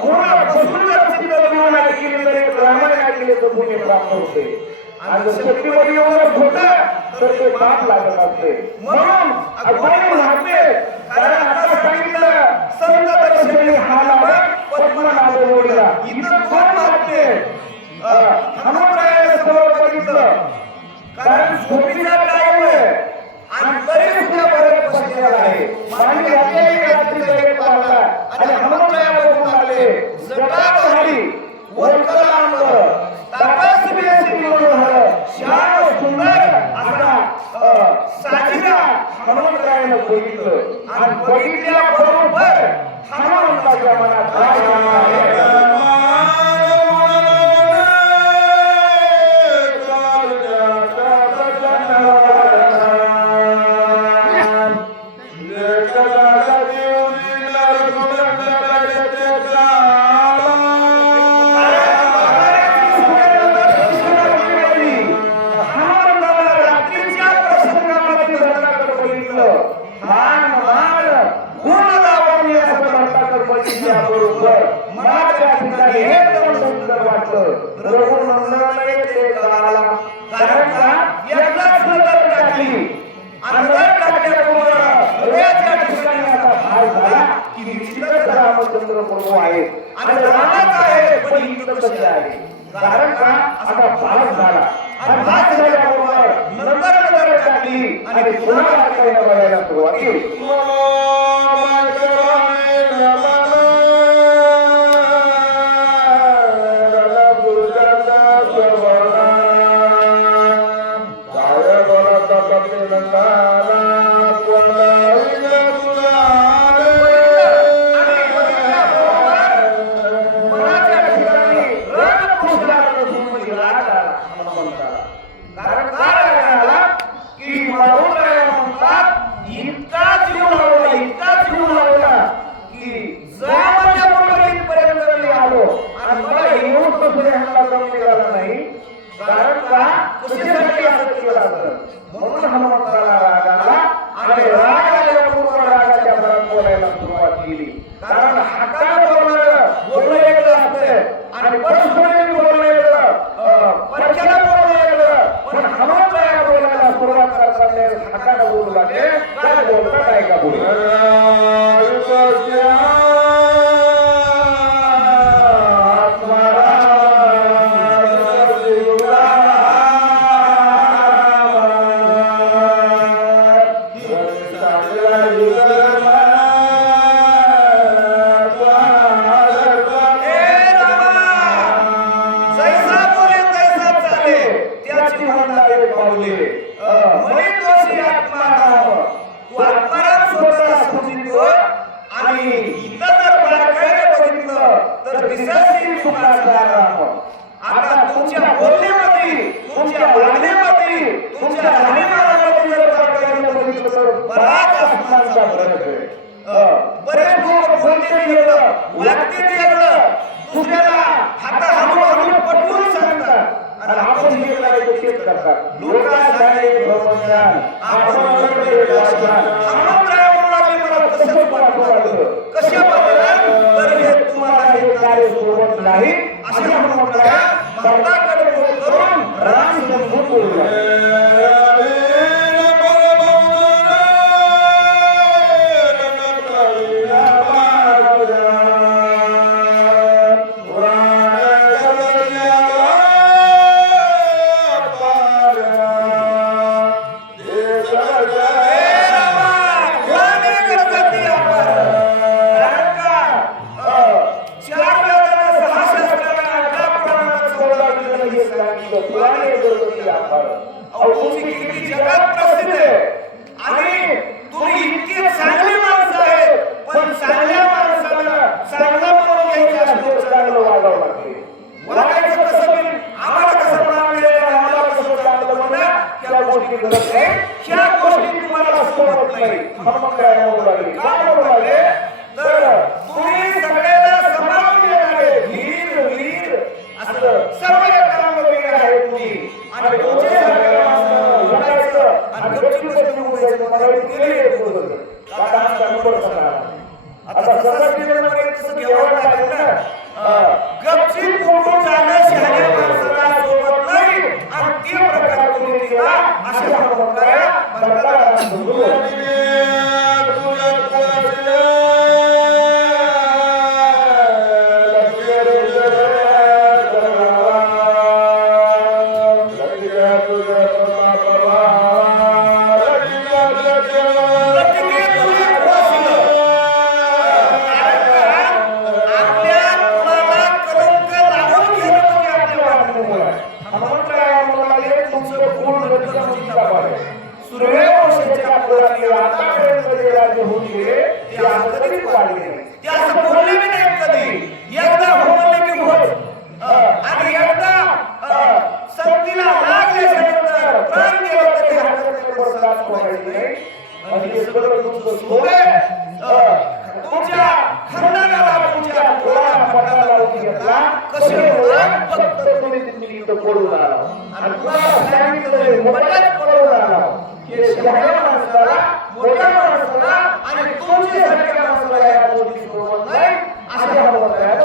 पूर्ण बसून जर चित्रविमान केली तर एक रामायण ऐकले तर पुण्य प्राप्त होते आणि शक्तीमध्ये एवढं होतं तर ते पाप लागत असते म्हणून अगोदर लागते कारण आता सांगितलं संत दर्शनी हालावा पद्मनाभ जोडीला इथं दोन लागते हनुमंतरायाने समोर बघितलं कारण झोपीचा टाइम आहे आणि तरी सुद्धा बरेच बसलेला आहे माणूस याच्याही रात्री बरेच पाहता आणि हनुमंतराया बघून आले जटाधारी वल्कलांब तापस्वी असे मनोहर श्याम सुंदर असा साजिदा हनुमंतरायाने बघितलं आणि बघितल्याबरोबर हनुमंताच्या मनात कारण का आता पास झाला आणि पास झाल्याबरोबर नंतर टाकली आणि पुन्हा बघायला सुरुवात केली म्हणून हनुमंताला राग आला आणि राग आल्यापूर्व रागाच्या भरात बोलायला सुरुवात केली कारण हाताने बोलणं वेगळं असतं आणि परस्परांनी बोलणं वेगळं परक्याला बोलणं वेगळं पण हनुमंताला बोलायला सुरुवात करताना हाताने बोलू लागले काय बोलता काय का आता तुमच्या बोलण्यामध्ये तुमच्या वागण्यामध्ये तुमच्या राहणीमानामध्ये जर बघितलं तर बराच आसमानचा फरक आहे बरेच लोक बोलते वेगळं वागते वेगळं दुसऱ्याला हाता हलवून पटवून सांगतात आणि आपण जे करायचं तेच करतात लोकांसाठी भगवान आपण कसं पाठवलं कशा पाठवलं तर हे तुम्हाला हे कार्य सोबत नाही असे म्हणूया भक्ताकडे करून राम समजून बोलूया जगात प्रसिद्ध आहे आणि तुम्ही इतके चांगले माणसं आहेत पण चांगल्या माणसाला चांगला म्हणून घ्यायचं असतो चांगलं वागावं लागते वागायचं कसं मी आम्हाला कसं मान मिळेल आम्हाला कसं चांगलं म्हणा त्या गोष्टी घडत नाही ह्या गोष्टी तुम्हाला सोडत नाही मग काय होऊ लागले काय होऊ लागले तर तुम्ही सगळ्याला सांभाळून घेणारे वीर वीर असं सर्व एकाला वेगळं आहे तुम्ही आणि तुमचे सगळ्या आणि आणि तुम्हाला सांगितलं मोठ्याच कळवला की शहाण्या माणसाला मोठ्या माणसाला आणि तुमच्यासारख्या माणसाला या गोष्टी सोबत नाही असे हनुमंतरायाला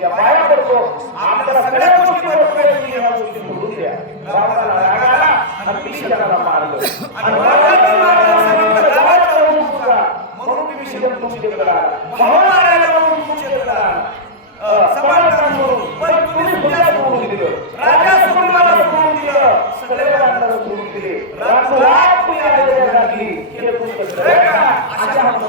तुमच्या पाया पडतो. आपल्याला सगळ्या गोष्टी बरोबर तुम्ही या गोष्टी सोडून द्या. रावणाला राग आला आणि विभीषणाला मारलं आणि मारलं सांगितलं गावात राहून तुमचा म्हणून विभीषण तुमच्याकडे आला. भाऊ मारायला म्हणून तुमच्याकडे आला. समाधान म्हणून पण तुम्ही सुद्धा सोडून दिलं. राजा सुग्रीवाला सोडून दिलं. सगळे राजाला सोडून दिले. रात तुम्ही आलेल्या घातली. केलं तुमचं खरं का? अशा म्हणून